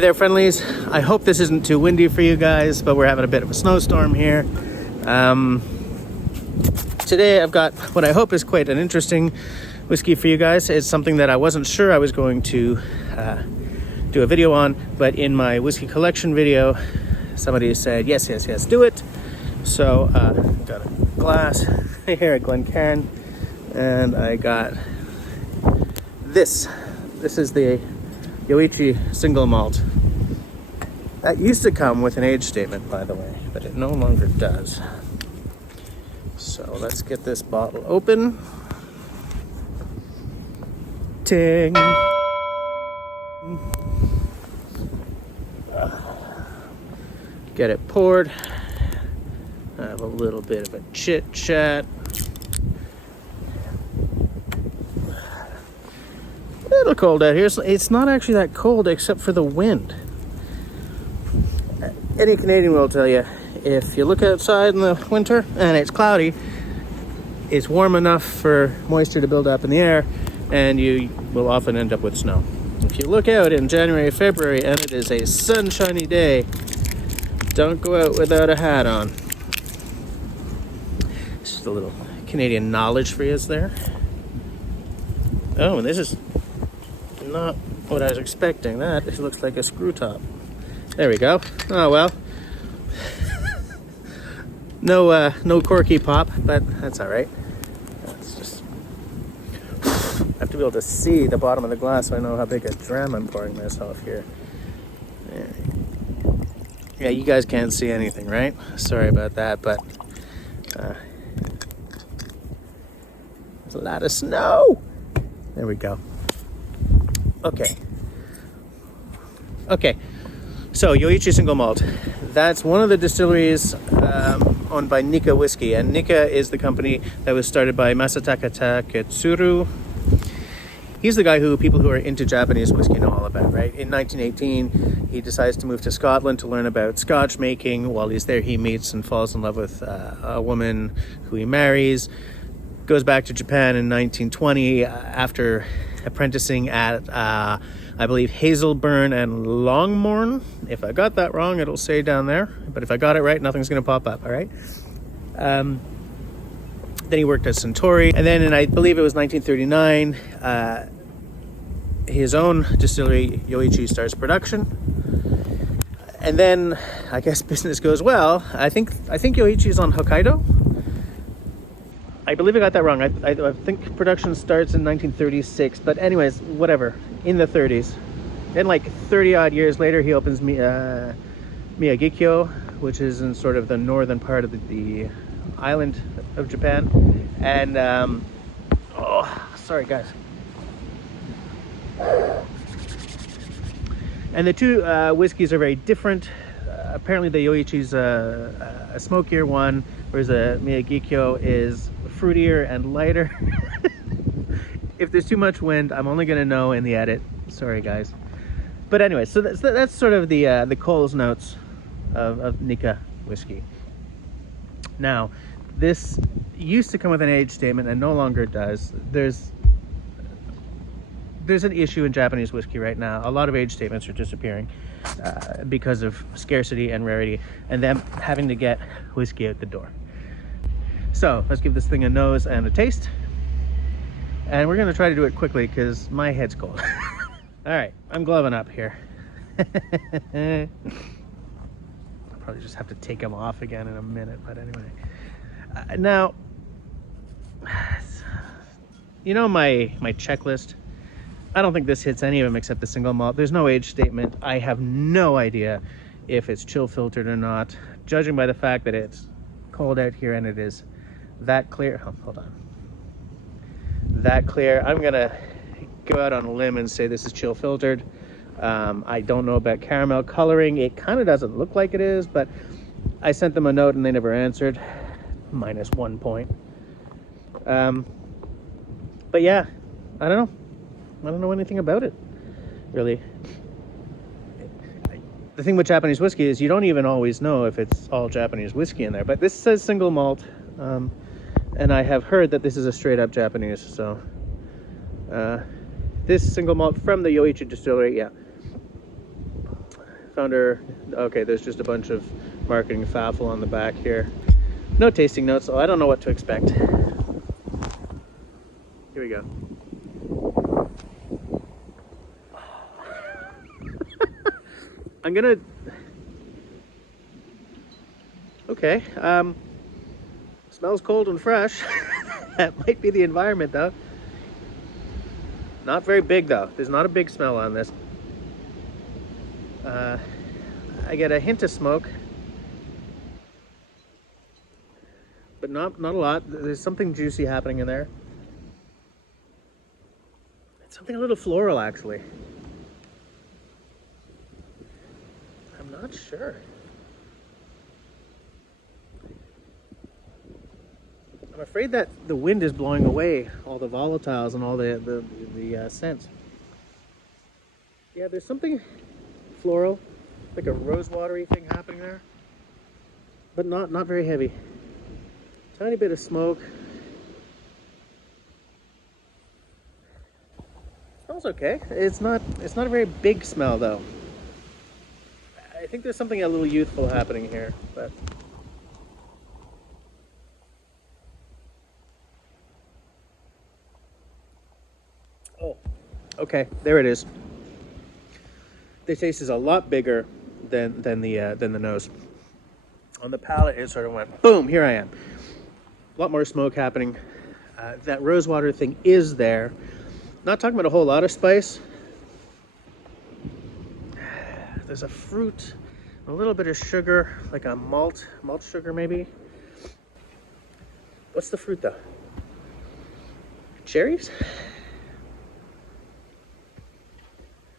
Hey there, friendlies. I hope this isn't too windy for you guys, but we're having a bit of a snowstorm here. Today I've got what I hope is quite an interesting whiskey for you guys. It's something that I wasn't sure I was going to do a video on, but in my whiskey collection video, somebody said, yes, do it. So got a glass here at Glencairn, and I got this. This is the Yoichi single malt. That used to come with an age statement, by the way, but it no longer does. So let's get this bottle open. Ting! Get it poured. Have a little bit of a chit chat. A little cold out here. It's not actually that cold except for the wind. Any Canadian will tell you, if you look outside in the winter and it's cloudy, it's warm enough for moisture to build up in the air, and you will often end up with snow. If you look out in January, February, and it is a sunshiny day, don't go out without a hat on. Just a little Canadian knowledge for you there. Oh, and this is not what I was expecting. That it looks like a screw top. There we go. Oh well. No corky pop, but that's all right. It's just I have to be able to see the bottom of the glass so I know how big a dram I'm pouring myself here. Yeah, you guys can't see anything, right? Sorry about that, but there's a lot of snow. There we go. Okay. So Yoichi single malt. That's one of the distilleries owned by Nikka whiskey, and Nikka is the company that was started by Masataka Taketsuru. He's the guy who people who are into Japanese whiskey know all about, right? In 1918, he decides to move to Scotland to learn about Scotch making. While he's there, he meets and falls in love with a woman who he marries. Goes back to Japan in 1920 after apprenticing at, I believe, Hazelburn and Longmorn. If I got that wrong, it'll say down there. But if I got it right, nothing's going to pop up, all right? Then he worked at Suntory. And then in, I believe it was 1939, his own distillery, Yoichi, starts production. And then, I guess business goes well. I think Yoichi is on Hokkaido. I believe I got that wrong. I think production starts in 1936, but anyways, whatever, in the 30s. Then like 30 odd years later, he opens Miyagikyo, which is in sort of the northern part of the island of Japan. And, sorry guys. And the two whiskeys are very different. Apparently the Yoichi's a smokier one, whereas the Miyagikyo is fruitier and lighter. If there's too much wind, I'm only gonna know in the edit. Sorry guys. But anyway, so that's sort of the Coles notes of Nikka whiskey. Now, this used to come with an age statement and no longer does. There's an issue in Japanese whiskey right now. A lot of age statements are disappearing because of scarcity and rarity, and them having to get whiskey out the door. So let's give this thing a nose and a taste, and we're gonna try to do it quickly because my head's cold. All right, I'm gloving up here. I'll probably just have to take them off again in a minute, but anyway. Now, you know my checklist? I don't think this hits any of them except the single malt. There's no age statement. I have no idea if it's chill filtered or not, judging by the fact that it's cold out here and it is that clear. Oh, hold on. That clear. I'm gonna go out on a limb and say this is chill filtered. I don't know about caramel coloring. It kind of doesn't look like it is, but I sent them a note and they never answered. -1 point. But yeah, I don't know. I don't know anything about it, really. The thing with Japanese whiskey is you don't even always know if it's all Japanese whiskey in there. But this says single malt, and I have heard that this is a straight up Japanese. So this single malt from the Yoichi distillery, yeah. Founder, okay, there's just a bunch of marketing faffle on the back here. No tasting notes, so I don't know what to expect. Here we go. I'm gonna... Okay, smells cold and fresh. That might be the environment though. Not very big though. There's not a big smell on this. I get a hint of smoke, but not a lot. There's something juicy happening in there. It's something a little floral actually. I'm not sure. I'm afraid that the wind is blowing away all the volatiles and all the scents. Yeah, there's something floral, like a rose watery thing happening there, but not very heavy. Tiny bit of smoke. Smells okay. It's not a very big smell though. I think there's something a little youthful happening here, but oh, okay, there it is. The taste is a lot bigger than the nose. On the palate, it sort of went boom. Here I am. A lot more smoke happening. That rosewater thing is there. Not talking about a whole lot of spice. There's a fruit, a little bit of sugar, like a malt sugar maybe. What's the fruit though? Cherries?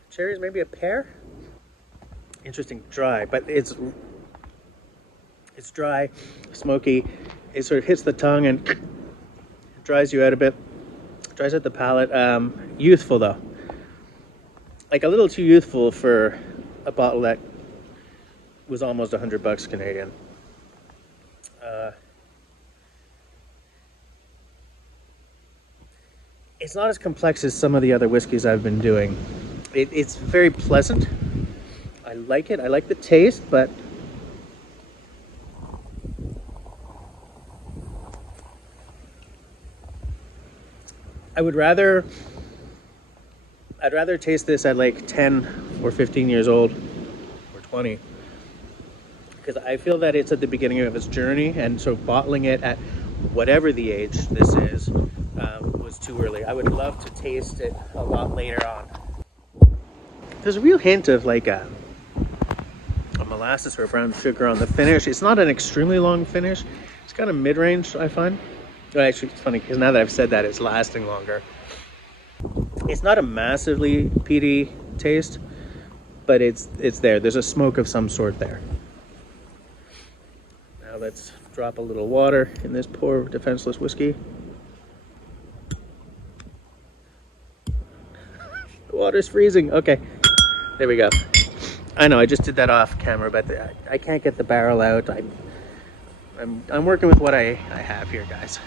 Cherries, maybe a pear? Interesting, dry, but it's dry, smoky. It sort of hits the tongue and dries you out a bit. Dries out the palate. Youthful though. Like a little too youthful for a bottle that was almost $100 Canadian. It's not as complex as some of the other whiskeys I've been doing. It's very pleasant. I like it. I like the taste, but I'd rather taste this at like 10 or 15 years old or 20, because I feel that it's at the beginning of its journey, and so bottling it at whatever the age this is was too early. I would love to taste it a lot later on. There's a real hint of like a molasses or a brown sugar on the finish. It's not an extremely long finish. It's kind of mid-range, I find. Well, actually, it's funny because now that I've said that, it's lasting longer. It's not a massively peaty taste, but it's there. There's a smoke of some sort there. Now let's drop a little water in this poor defenseless whiskey. The water's freezing. Okay, there we go. I know I just did that off camera, but I can't get the barrel out. I'm working with what I have here, guys.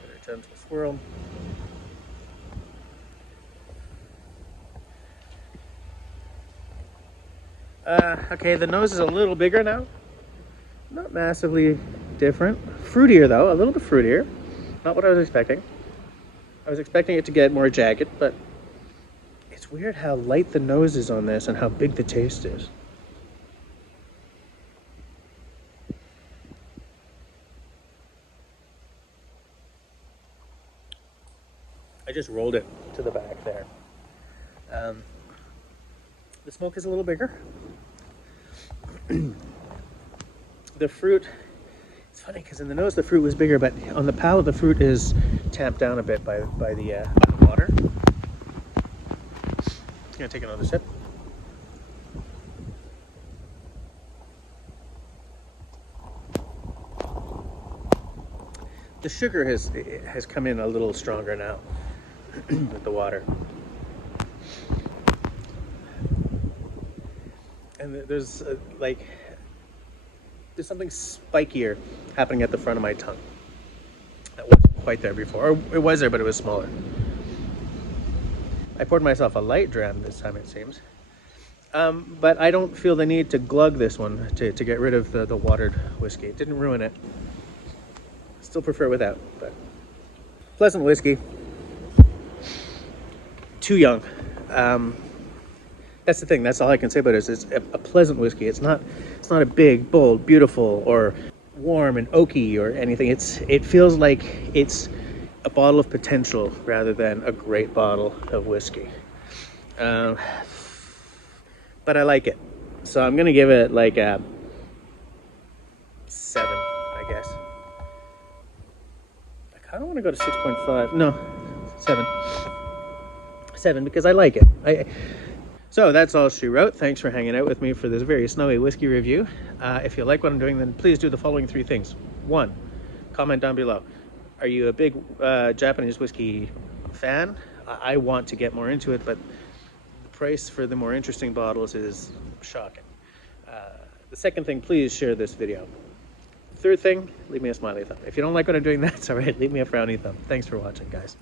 Give it a gentle swirl. Okay, the nose is a little bigger now. Not massively different. Fruitier though, a little bit fruitier. Not what I was expecting. I was expecting it to get more jagged, but it's weird how light the nose is on this and how big the taste is. I just rolled it to the back there. The smoke is a little bigger. The fruit, it's funny because in the nose the fruit was bigger, but on the palate the fruit is tamped down a bit by the water. I'm gonna take another sip. The sugar has come in a little stronger now with the water. And there's there's something spikier happening at the front of my tongue that wasn't quite there before. Or it was there, but it was smaller. I poured myself a light dram this time, it seems. But I don't feel the need to glug this one to get rid of the watered whiskey. It didn't ruin it. Still prefer without, but pleasant whiskey. Too young. That's the thing. That's all I can say about it. It's a pleasant whiskey. It's not a big, bold, beautiful, or warm and oaky or anything. It feels like it's a bottle of potential rather than a great bottle of whiskey. But I like it, so I'm gonna give it like a 7, I guess. I kind of want to go to 6.5. No, 7 because I like it. So that's all she wrote. Thanks for hanging out with me for this very snowy whiskey review. If you like what I'm doing, then please do the following 3 things. 1, comment down below. Are you a big Japanese whiskey fan? I want to get more into it, but the price for the more interesting bottles is shocking. The second thing, please share this video. Third thing, leave me a smiley thumb. If you don't like what I'm doing, that's all right. Leave me a frowny thumb. Thanks for watching, guys.